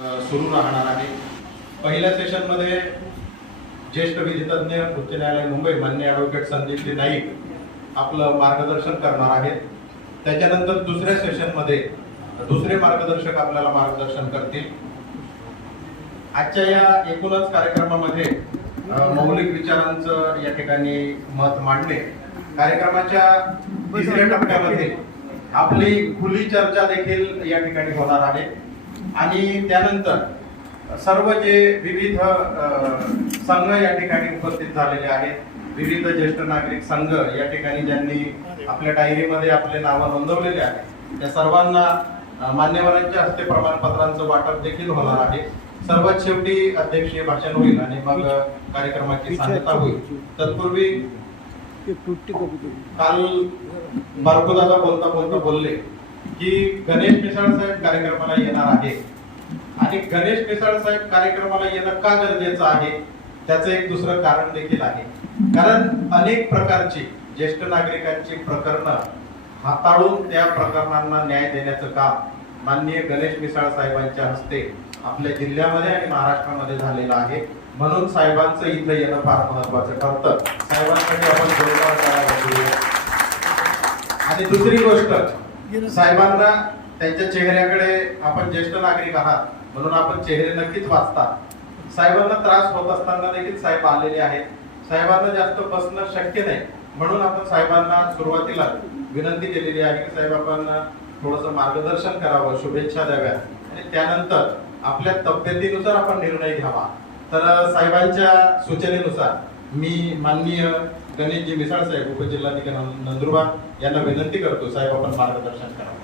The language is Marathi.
सुरू राहणार आहे. पहिल्या सेशनमध्ये ज्येष्ठ विधितज्ञ उच्च न्यायालय मुंबई मान्य ॲडव्होकेट संदीप नाईक आपलं मार्गदर्शन करणार आहेत. त्याच्यानंतर दुसऱ्या सेशनमध्ये दुसरे मार्गदर्शक आपल्याला मार्गदर्शन करतील. आजच्या या एकूणच कार्यक्रमामध्ये मौलिक विचारांचं या ठिकाणी मत मांडणे. कार्यक्रमाच्या तिसऱ्या टप्प्यामध्ये आपली खुली चर्चा देखील या ठिकाणी होणार आहे. आणि त्यानंतर सर्व जे विविध संघ या ठिकाणी उपस्थित झालेले आहेत. विविध ज्येष्ठ नागरिक संघ या ठिकाणी ज्यांनी आपल्या डायरीमध्ये आपले नावं नोंदवलेले आहेत. त्या सर्वांना मान्यवरांच्या हस्ते प्रमाणपत्रांचं वाटप देखील होणार आहे. सर्वात शेवटी अध्यक्षीय भाषण होईल आणि मग कार्यक्रमाची सांगता होईल. तत्पूर्वी काल बारकोदादा बोलता बोलता बोलले? की गणेश मिसाळ साहेब कार्यक्रमाला येणार आहे. आणि गणेश मिसाळ साहेब कार्यक्रमाला येणं का गरजेचं आहे? त्याचं एक दुसरं कारण देखील आहे. कारण अनेक प्रकारची ज्येष्ठ नागरिकांची प्रकरणं हाताळून त्या प्रकरणांना न्याय देण्याचं काम माननीय गणेश मिसाळ साहेबांच्या हस्ते आपल्या जिल्ह्यामध्ये आणि महाराष्ट्रामध्ये झालेलं आहे. म्हणून साहेबांचं इथं येणं फार महत्वाचं ठरतं. साहेबांसाठी आपण जोरदार आणि दुसरी गोष्ट साहेबांना त्यांच्या चेहऱ्याकडे आपण ज्येष्ठ नागरिक आहात म्हणून आपण चेहरे नक्कीच वाचतात साहेबांना त्रास होत असताना देखील साहेब आलेले आहेत. साहेबांना जास्त बसणं शक्य नाही. म्हणून आपण साहेबांना सुरुवातीला विनंती केलेली आहे की साहेब आपण थोडस मार्गदर्शन करावं शुभेच्छा द्याव्या आणि त्यानंतर आपल्या तब्येतीनुसार आपण निर्णय घ्यावा. तर साहेबांच्या सूचनेनुसार मी माननीय गणेशजी मिसाळ साहेब उपजिल्हाधिकारी नंदुरबार यांना विनंती करतो साहेब आपण मार्गदर्शन करावं